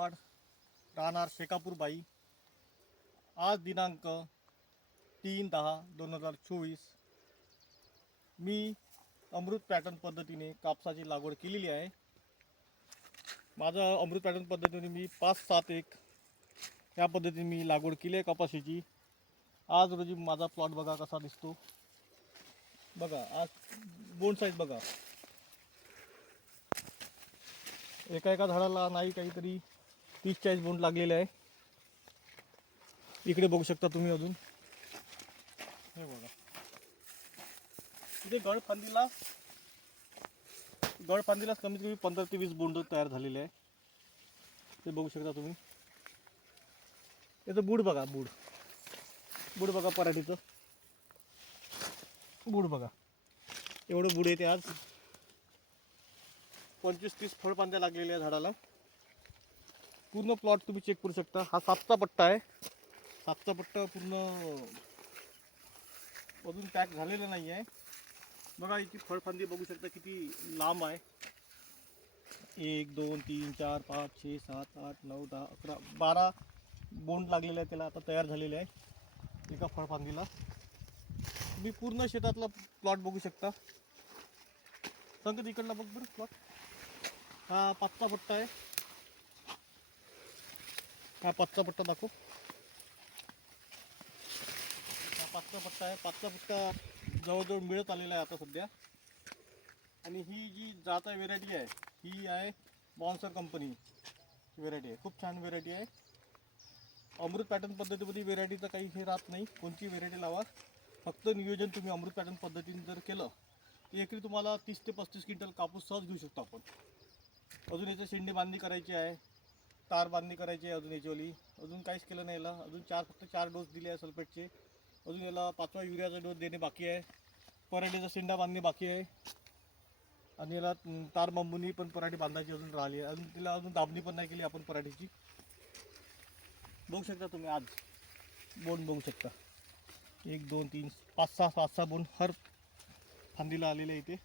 गायकवाड, राहणार शेकापूर बाई. आज दिनांक 3/10/2024. मी अमृत पॅटर्न पद्धतीने कापसाची लागवड केलेली आहे. माझं अमृत पॅटर्न पद्धतीने मी 5-7-1 या पद्धतीने मी लागवड केली आहे कपाशीची. आज रोजी माझा प्लॉट बघा कसा दिसतो. बघा आज बोंड साईज बघा, एका झाडाला नाही काहीतरी 30-40 बोंड लागलेले आहे. इकडे बघू शकता तुम्ही. अजून हे बघा, इथे गडफांदीला कमीत कमी 15 ते 20 बोंड तयार झालेले आहे. ते बघू शकता तुम्ही. याचं बूड बघा, बूड बघा, पराठीचं बूड बघा. एवढं बूड येते. आज 25-30 फळफांद्या लागलेल्या आहे झाडाला. पूर्ण प्लॉट तुम्ही चेक करू शकता. हा 7चा पट्टा आहे. 7चा पट्टा पूर्ण अजून पॅक झालेला नाही आहे. बघा इथे फळफांदी बघू शकता किती लांब आहे. 1 2 3 4 5 6 7 8 9 10 11 12 बोंड लागलेले आहे. त्याला आता तयार झालेले आहे एका फळफांदीला. तुम्ही पूर्ण शेतातला प्लॉट बघू शकता. संकेत इकडला बघ बरं प्लॉट. हा 5चा पट्टा आहे. हा 5चा पट्टा दाखव. हा 5चा पट्टा आहे. 5चा पट्टा जवळजवळ मिळत आलेला आहे आता सध्या. आणि ही जी जात आहे व्हेरायटी आहे, ही आहे बॉन्सर कंपनी व्हेरायटी आहे. खूप छान व्हेरायटी आहे. अमृत पॅटर्न पद्धतीमध्ये व्हेरायटीचं काही हे राहत नाही. कोणती व्हेरायटी लावा, फक्त नियोजन तुम्ही अमृत पॅटर्न पद्धतीने जर केलं, एकरी तुम्हाला 30 ते 35 क्विंटल कापूस सहज घेऊ शकतो आपण. अजून याचं शेंडी बांधणी करायची आहे, तार बांधणी करायची आहे. अजून याच्यावाली अजून काहीच केलं नाही याला. अजून फक्त 4 डोस दिले आहे सल्फेटचे. अजून याला 5वा युरियाचा डोस देणे बाकी आहे. पराठीचा शेंडा बांधणे बाकी आहे. आणि याला तार बांबूनी पण पराठी बांधायची अजून राहिली आहे. अजून तिला अजून दाबणी पण नाही केली आपण पराठीची. बघू शकता तुम्ही. आज बोंड बघू शकता. 1 2 3 5 6 7 6 बोंड हर फांदीला आलेले इथे.